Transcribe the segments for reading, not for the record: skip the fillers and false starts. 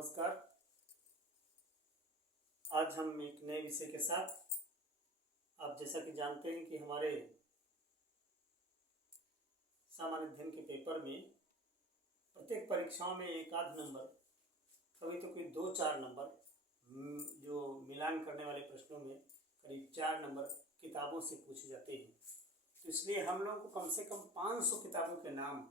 नमस्कार। आज हम एक नए विषय के साथ, आप जैसा कि जानते हैं कि हमारे सामान्य अध्ययन के पेपर में प्रत्येक परीक्षाओं में एक आध नंबर, कभी तो कोई 2-4 नंबर, जो मिलान करने वाले प्रश्नों में करीब 4 नंबर किताबों से पूछे जाते हैं। तो इसलिए हम लोगों को कम से कम 500 किताबों के नाम,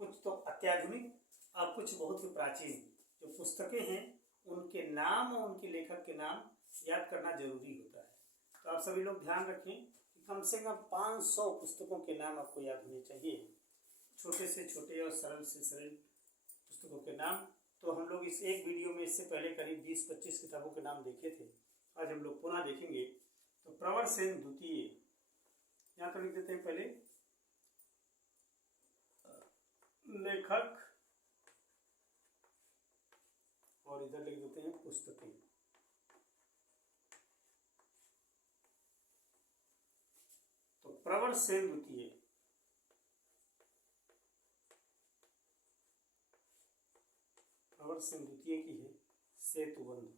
कुछ तो अत्याधुनिक और कुछ बहुत ही प्राचीन जो पुस्तकें हैं, उनके नाम और उनके लेखक के नाम याद करना जरूरी होता है। तो आप सभी लोग ध्यान रखें कि कम से कम 500 पुस्तकों के नाम आपको याद होने चाहिए, छोटे से छोटे और सरल से सरल पुस्तकों के नाम। तो हम लोग इस एक वीडियो में इससे पहले करीब 20-25 किताबों के नाम देखे थे। आज हम लोग पुनः देखेंगे। तो प्रवर सेन द्वितीय, यहाँ पर लिख देते हैं पहले लेखक और इधर लिख देते हैं पुस्तकें। तो प्रवर सेन द्वितीय, प्रवर सेन द्वितीय की है सेतुबंध।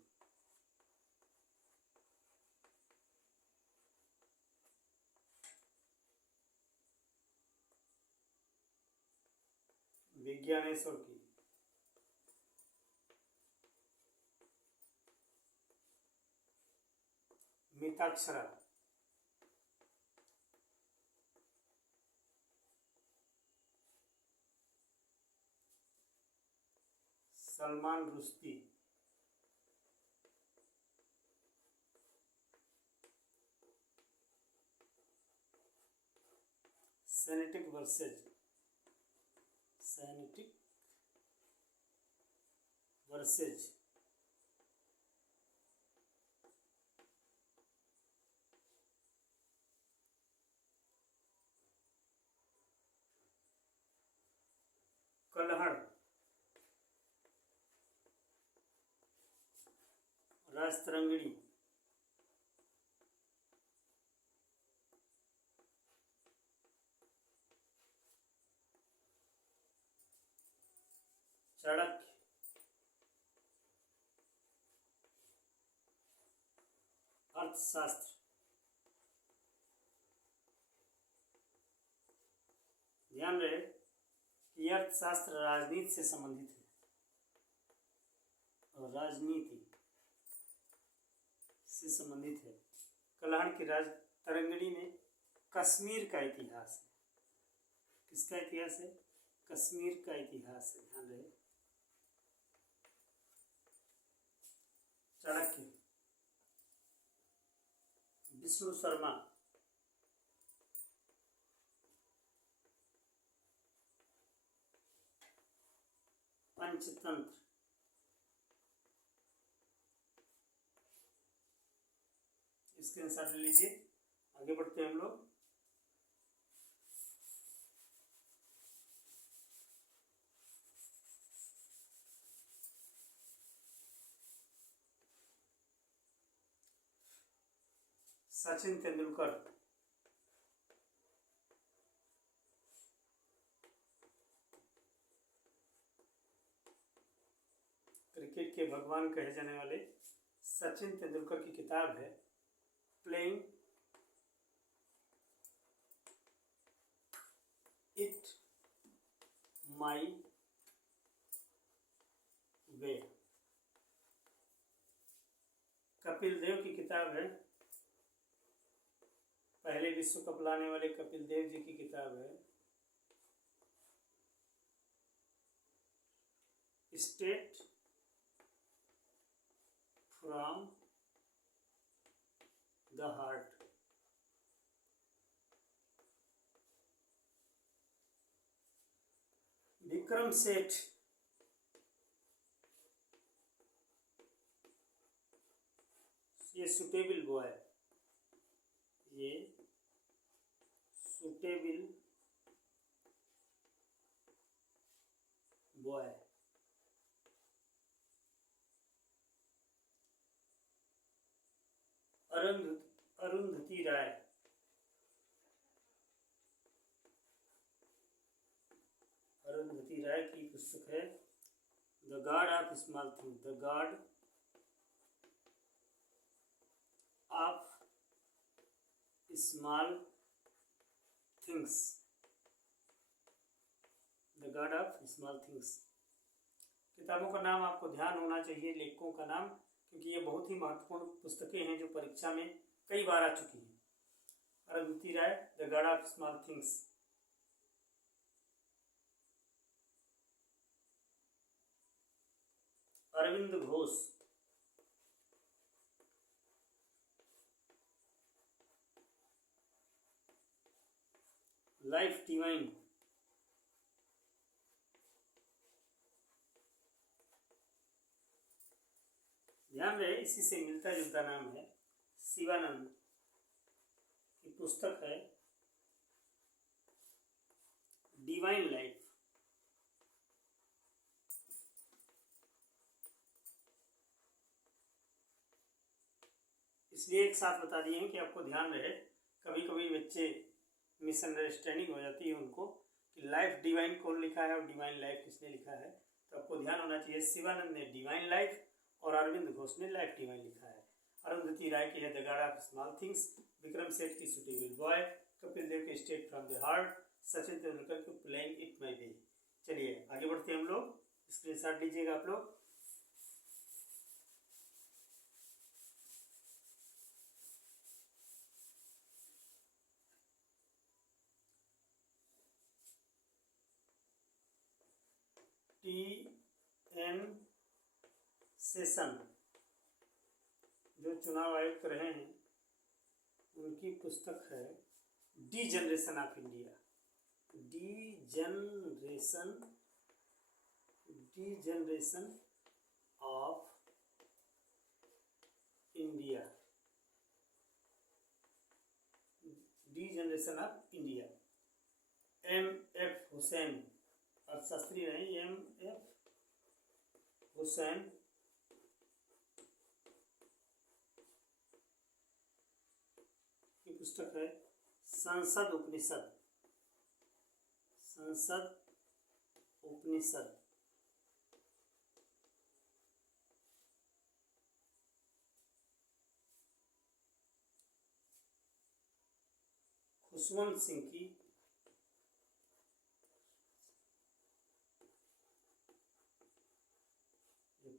विज्ञानेश्वर की मिताक्षरा, सलमान रुश्दी, सेनेटिक वर्सेज, सेनेटिक वर्सेज, कलहड़, राजतरंगिणी, चाणक्य, अर्थशास्त्र। ध्यान रहे कि अर्थशास्त्र राजनीति से संबंधित है और राजनीति से संबंधित है। कलहड़ की राजतरंगिणी में कश्मीर का इतिहास है। किसका इतिहास है? कश्मीर का इतिहास है, ध्यान रहे। चाणक्य, विष्णु शर्मा, पंचतंत्र, स्क्रीनशॉट ले लीजिए। आगे बढ़ते हैं हम लोग। सचिन तेंदुलकर, क्रिकेट के भगवान कहे जाने वाले सचिन तेंदुलकर की किताब है प्लेइंग इट माई वे। कपिल देव की किताब है, पहले विश्व कप लाने वाले कपिल देव जी की किताब है state from the heart. Vikram Seth, ये सुटेबल बॉय, ये सुटेबल बॉय। अरुंधति राय, अरुंधति राय की पुस्तक है the God of small thing, the God of Small things, the God of Small things. किताबों का नाम आपको ध्यान होना चाहिए, लेखकों का नाम, क्योंकि ये बहुत ही महत्वपूर्ण पुस्तकें हैं जो परीक्षा में कई बार आ चुकी हैं। Arundhati Roy, the God of Small Things. Arvind Ghosh, Life Divine. ध्यान रहे इसी से मिलता जुलता नाम है। शिवानंद की पुस्तक है डिवाइन लाइफ। इसलिए एक साथ बता दिए हैं कि आपको ध्यान रहे। कभी कभी बच्चे मिसअंडरस्टैंडिंग हो जाती है उनको कि लाइफ डिवाइन कौन लिखा है और डिवाइन लाइफ किसने लिखा है, तो आपको ध्यान होना चाहिए शिवानंद ने डिवाइन लाइफ और अरविंद घोष ने लाइफ डिवाइन लिखा है। अरुंधति राय की है the God of Small things, Vikram Seth की सुटेबल बॉय, कपिल देव के state from the heart, Sachin Tendulkar की प्लेइंग इट माई वे। चलिए आगे बढ़ते हैं हम लोग, स्क्रीनशॉट लीजिएगा आप लोग। TN सेशन जो चुनाव आयुक्त रहे हैं उनकी पुस्तक है D generation of India, D generation of India, D generation of India. MF Hussain अर्थशास्त्री रहे, MF हुसैन की पुस्तक है संसद उपनिषद, संसद उपनिषद। खुशवंत सिंह की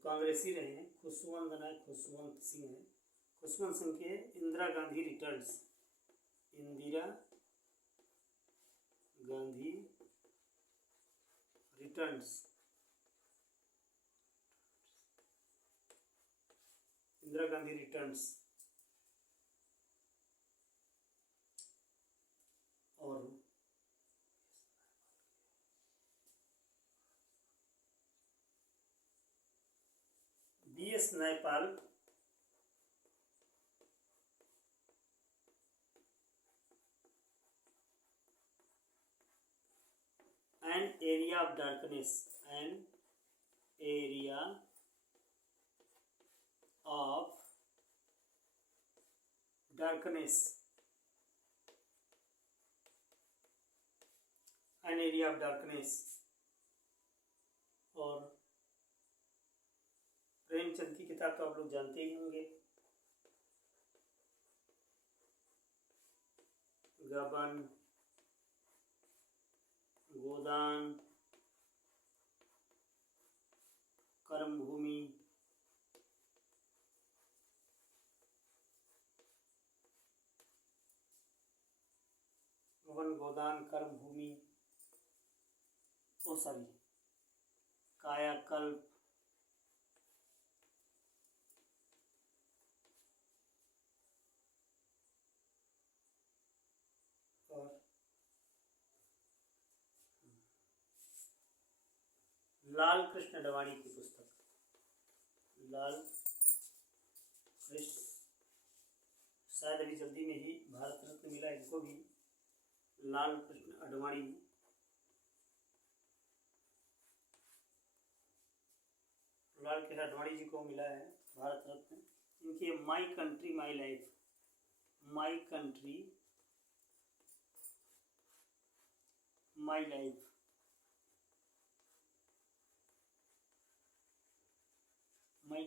कांग्रेसी रहे हैं, खुशवंत सिंह है, खुशवंत सिंह के Indira Gandhi Returns, Indira Gandhi Returns, Indira Gandhi Returns. और BS Nyaypal an area of darkness, an area of darkness, an area of darkness. और प्रेमचंद की किताब तो आप लोग जानते ही होंगे, गबन, गोदान, कर्मभूमि, गबन, गोदान, कर्मभूमि, बहुत सारी, कायाकल्प, और लाल कृष्ण अडवाणी की पुस्तक, लाल कृष्ण, शायद अभी जल्दी में ही भारत रत्न मिला इनको भी, लाल कृष्ण अडवाणी, लाल कृष्ण अडवाणी जी को मिला है भारत रत्न। इनकी my country my life, my country my life, May